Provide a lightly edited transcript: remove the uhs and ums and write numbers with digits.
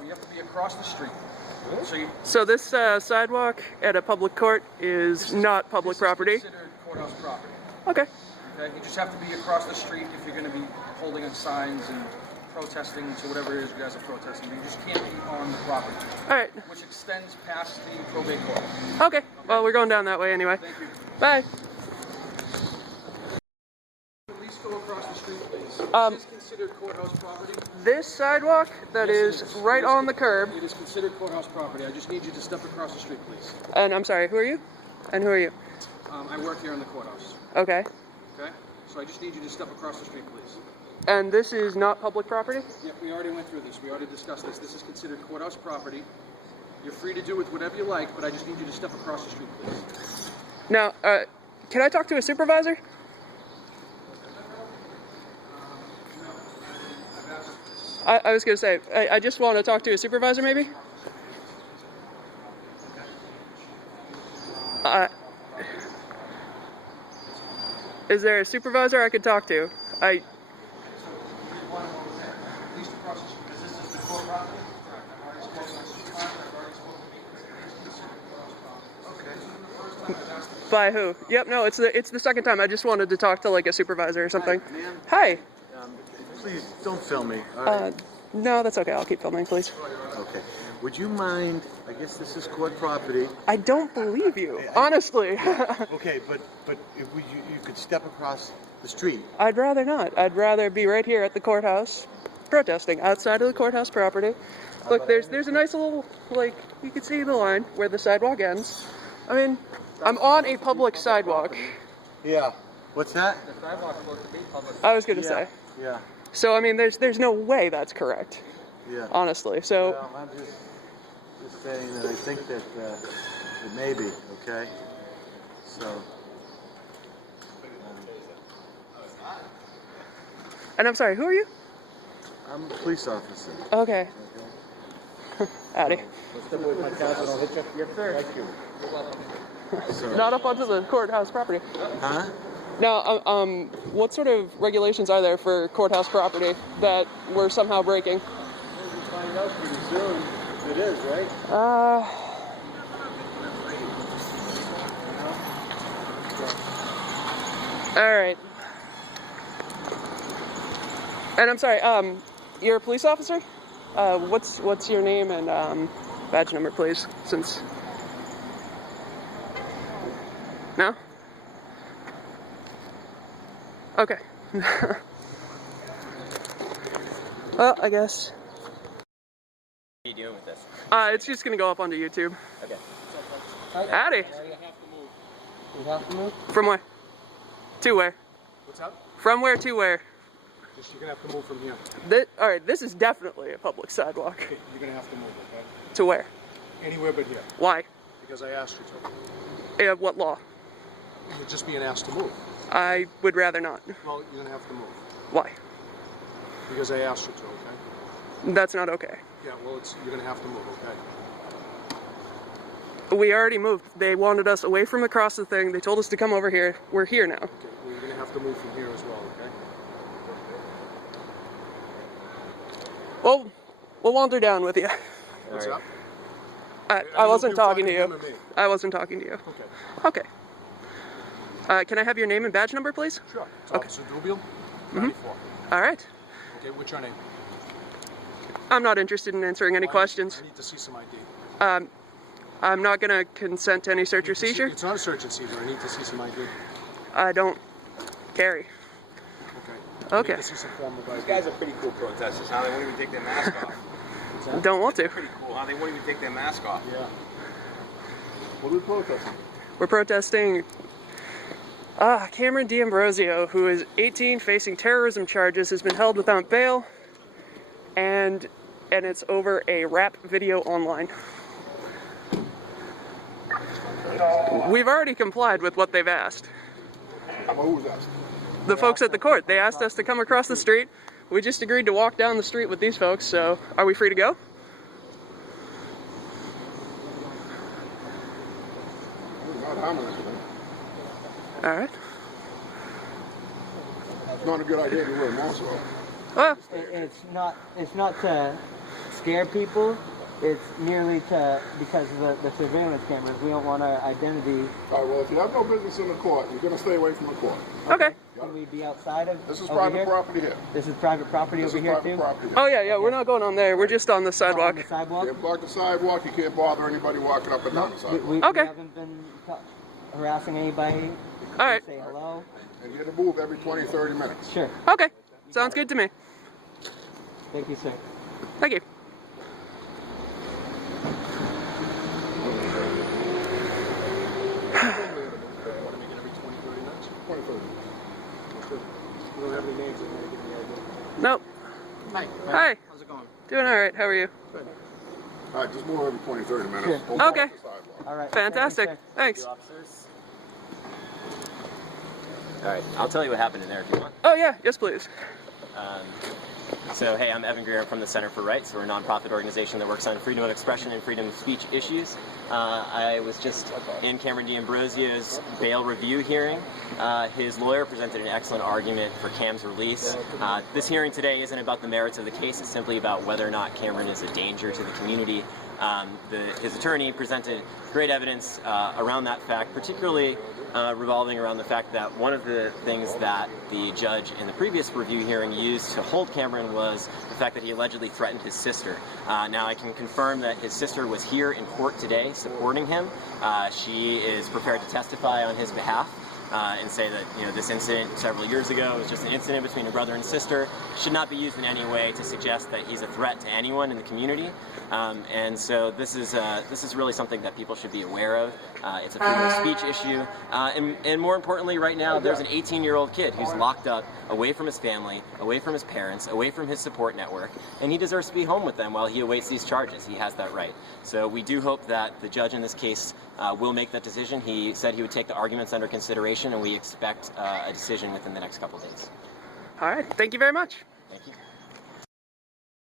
No, you have to be across the street. Really? So this sidewalk at a public court is not public property? This is considered courthouse property. Okay. Okay, you just have to be across the street if you're going to be holding up signs and protesting to whatever it is you guys are protesting. But you just can't be on the property. All right. Which extends past the probate court. Okay. Well, we're going down that way anyway. Thank you. Bye. Please go across the street, please. This is considered courthouse property. This sidewalk that Yes, is right on the curb. It is considered courthouse property. I just need you to step across the street, please. And I'm sorry, who are you? And who are you? I work here in the courthouse. Okay. Okay? So I just need you to step across the street, please. And this is not public property? Yep, we already went through this. We already discussed this. This is considered courthouse property. You're free to do with whatever you like, but I just need you to step across the street, please. Now, can I talk to a supervisor? I was going to say, I just want to talk to a supervisor, maybe? Is there a supervisor I could talk to? Please across the street, because this is the court property. I've already spoken to the supervisor. I've already spoken to the By who? Yep, no, it's the second time. I just wanted to talk to like a supervisor or something. Hi, ma'am. Hi. Please don't film me. All right. No, that's okay. I'll keep filming, please. Okay. Would you mind? I guess this is court property. I don't believe you, honestly. Okay, but if you could step across the street. I'd rather not. I'd rather be right here at the courthouse, protesting outside of the courthouse property. Look, there's a nice little, like, you can see the line where the sidewalk ends. I mean, I'm on a public sidewalk. Yeah. What's that? The sidewalk is supposed to be public. I was gonna say. Yeah. So I mean, there's no way that's correct. Yeah. Honestly, so. Well, I'm just saying that I think that it may be, okay? So. And I'm sorry, who are you? I'm a police officer. Okay. Howdy. Step away from my car so I don't hit you. Yes, sir. Thank you. You're welcome. So, Not up onto the courthouse property. huh? Now, what sort of regulations are there for courthouse property that we're somehow breaking? We'll find out pretty soon if it is, right? All right. And I'm sorry, you're a police officer? What's your name and badge number, please? Since no. Okay. Well, I guess. What are you doing with this? It's just gonna go up onto YouTube. Okay. Howdy. You have to move. You have to move? From where? To where? What's up? From where to where? Just, you're going to have to move from here. All right, this is definitely a public sidewalk. Okay, you're going to have to move, okay? To where? Anywhere but here. Why? Because I asked you to. What law? You're just being asked to move. I would rather not. Well, you're going to have to move. Why? Because I asked you to, okay? That's not okay. Yeah, well, you're going to have to move, okay? We already moved. They wanted us away from across the thing. They told us to come over here. We're here now. Okay, well, you're going to have to move from here as well, okay? Well, we'll wander down with you. What's up? I wasn't talking to him you. or me? I wasn't talking to you. Okay. Okay. Can I have your name and badge number, please? Sure. It's Okay. Officer Dubiel, 94. All right. Okay, what's your name? I'm not interested in answering any questions. I need to see some ID. I'm not gonna consent to any search or seizure. It's not a search and seizure. I need to see some ID. I don't carry. Okay. Okay. I need to see some form of ID. These guys are pretty cool protesters, huh? They won't even take their mask off. Don't want to. Pretty cool, huh? They won't even take their mask off. Yeah. What are we protesting? We're protesting Cameron D'Ambrosio, who is 18, facing terrorism charges, has been held without bail, and it's over a rap video online. We've already complied with what they've asked. Who's asked? The folks at the court, they asked us to come across the street. We just agreed to walk down the street with these folks, so are we free to go? All right. It's not a good idea to wear a mask. Well, It's not scare people. It's merely because of the surveillance cameras. We don't want our identity. All right, well, if you have no business in the court, you're going to stay away from the court. Okay. Can we be outside of This is over private here? property here. This is private property This over is here private too? property here. Oh yeah, we're not going on there. We're just on the sidewalk. On the sidewalk? You can't block the sidewalk. You can't bother anybody walking up and down the sidewalk. We Okay. haven't been harassing anybody. All right. Say hello. And you're to move every 20, 30 minutes. Sure. Okay. Sounds good to me. Thank you, sir. Thank you. Nope. Hi. Hi. How's it going? Doing all right. How are you? All right, just move every 20, 30 minutes. Sure. Don't block Okay. the sidewalk. All right. Fantastic. Thank you, sir. Thanks. All right, I'll tell you what happened in there if you want. Oh yeah. Yes, please. So, hey, I'm Evan Greer. I'm from the Center for Rights. We're a nonprofit organization that works on freedom of expression and freedom of speech issues. I was just in Cameron D'Ambrosio's bail review hearing. His lawyer presented an excellent argument for Cam's release. This hearing today isn't about the merits of the case. It's simply about whether or not Cameron is a danger to the community. His attorney presented great evidence around that fact, particularly revolving around the fact that one of the things that the judge in the previous review hearing used to hold Cameron was the fact that he allegedly threatened his sister. Now I can confirm that his sister was here in court today supporting him. She is prepared to testify on his behalf. And say that this incident several years ago was just an incident between a brother and sister, should not be used in any way to suggest that he's a threat to anyone in the community. And so this is really something that people should be aware of. It's a freedom of speech issue, and more importantly, right now there's an 18-year-old kid who's locked up, away from his family, away from his parents, away from his support network, and he deserves to be home with them while he awaits these charges. He has that right. So we do hope that the judge in this case will make that decision. He said he would take the arguments under consideration, and we expect a decision within the next couple of days. All right. Thank you very much. Thank you.